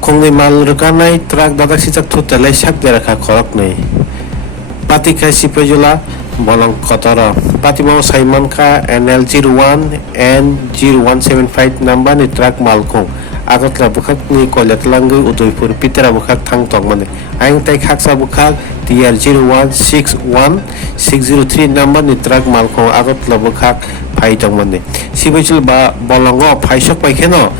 Khungnwi Malkhung Trak Dadak Sidak Thuthailaikha Derakha Khoroknwi Patika Sipejola Bolong Kotoro Patimau Saimanka NL01 N0175 number ni Trak Malkhung Agotla Bukhak ni Kolatlangu Udoipur Pitera Bukhak Thang Tongmane Aing Tai Khaksa Bukhak TR0161603 number ni Trak Malkhung Agotla Bukhak Phai Tongmane Sibejul ba Bolongo Phaisok Paikeno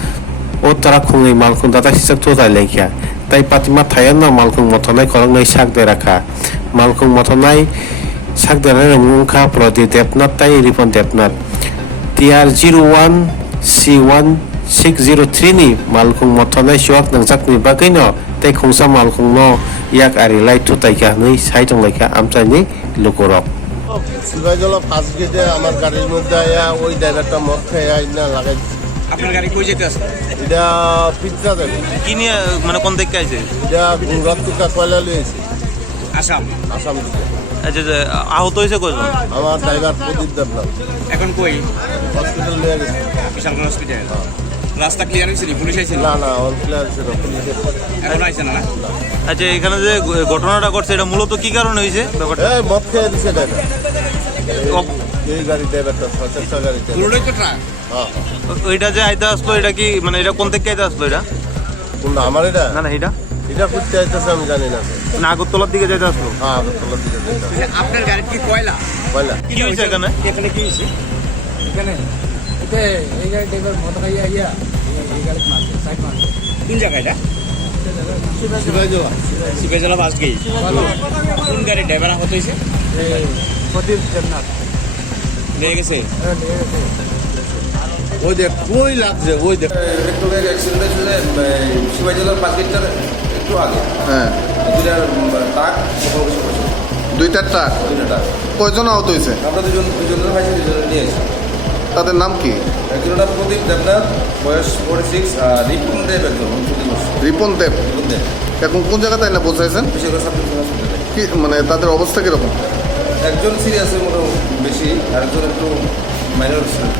O Tara Khungnwi Malkhung Dadak Sidak Thuthailaikha Tai Patima Thayano Malkhung Mothornai Khoroknwi Sak Derakha Malkhung Mothornai Sak Derakha Mungkha Prodi Depnat Tai Ripon Depnat TR01 C1603 ni Malkhung Mothornai Shuak Nangsak ni Bagino Tai Khungsa Malkhung no Yak Arilai Thuthailaikha ni Saitonglaikha Amchani Lukorok সিবাইজলা first গেটে আমার গাড়ির মধ্যে আয়া ওই ড্রাইভারটা মদ খেয়ে আইনা লাগাই আপনার গাড়ি কই যেতে আছে এটা পিজ্জা দেবে কি নিয়ে মানে কোন দিকে আইছে এটা রত্তুকা কয়লা লইছে আসাম আসাম থেকে আচ্ছা যে আহত হয়েছে কয়জন আমার ড্রাইভার প্রদীপ দেবনাথ এখন কই হসপিটাল নিয়ে গেছে বিশালগঞ্জ হসপিটাল রাস্তা ক্লিয়ার হয়েছে পুলিশ আইছিল না না অল ক্লিয়ার ছিল পুলিশের এখন আইছে না আচ্ছা এখানে যে ঘটনাটা ঘটছে এটা মূলত কি কারণে হয়েছে ব্যাপারটা এই মদ খেয়ে দিছে ড্রাইভার এই গাড়ি ড্রাইভারটা সচেতন গাড়িতে পুরোটাই তো ট্রাক হ্যাঁ ওইটা যে আইতে আসলো এটা কি মানে এটা কোন থেকে আইতে আসলো এটা কোনটা আমার এটা না না এটা এটা করতে আইতেছে আমি জানি না না আগরতলার দিকে যাইতে আসলো হ্যাঁ আগরতলার দিকে যাইতে আপনার গাড়ি কি কয়লা কয়লা কি হয়েছে এখানে এখানে কি হয়েছে এখানে এটা এই গাড়ি ড্রাইভার মদ খাইয়া আইয়া এই গাড়ি মারছে সাইড মারছে কোন জায়গা এটা সিবাইজলা সিপেজলা ফার্স্ট গেই কোন গাড়ি ড্রাইভার আহত হয়েছে প্রদীপ দেবনাথ নিয়ে গেছে ওই দেখ কই লাগছে ওই দেখ ইলেকট্রনিক অ্যাক্সিডেন্ট হয়েছে শিবাজলার পাঁচগেটটার একটু আগে হ্যাঁ দুইটার ট্রাক দুইটা ট্রাক কয়জন আহত হয়েছে আমরা দুজনের ভাইসে দুজনে নিয়ে এসেছি তাদের নাম কি একজনটা প্রদীপ দেবনাথ বয়স 46 আর রিপুন দেব একজন 39 বছর রিপন দেব রিপুন দেব এখন কোন জায়গায় তাই না পৌঁছাইছেন বেশিরভাগ হসপিটালে কি মানে তাদের অবস্থা কিরকম একজন সিরিয়াসের মতো বেশি আরেকজন একটু মাইনর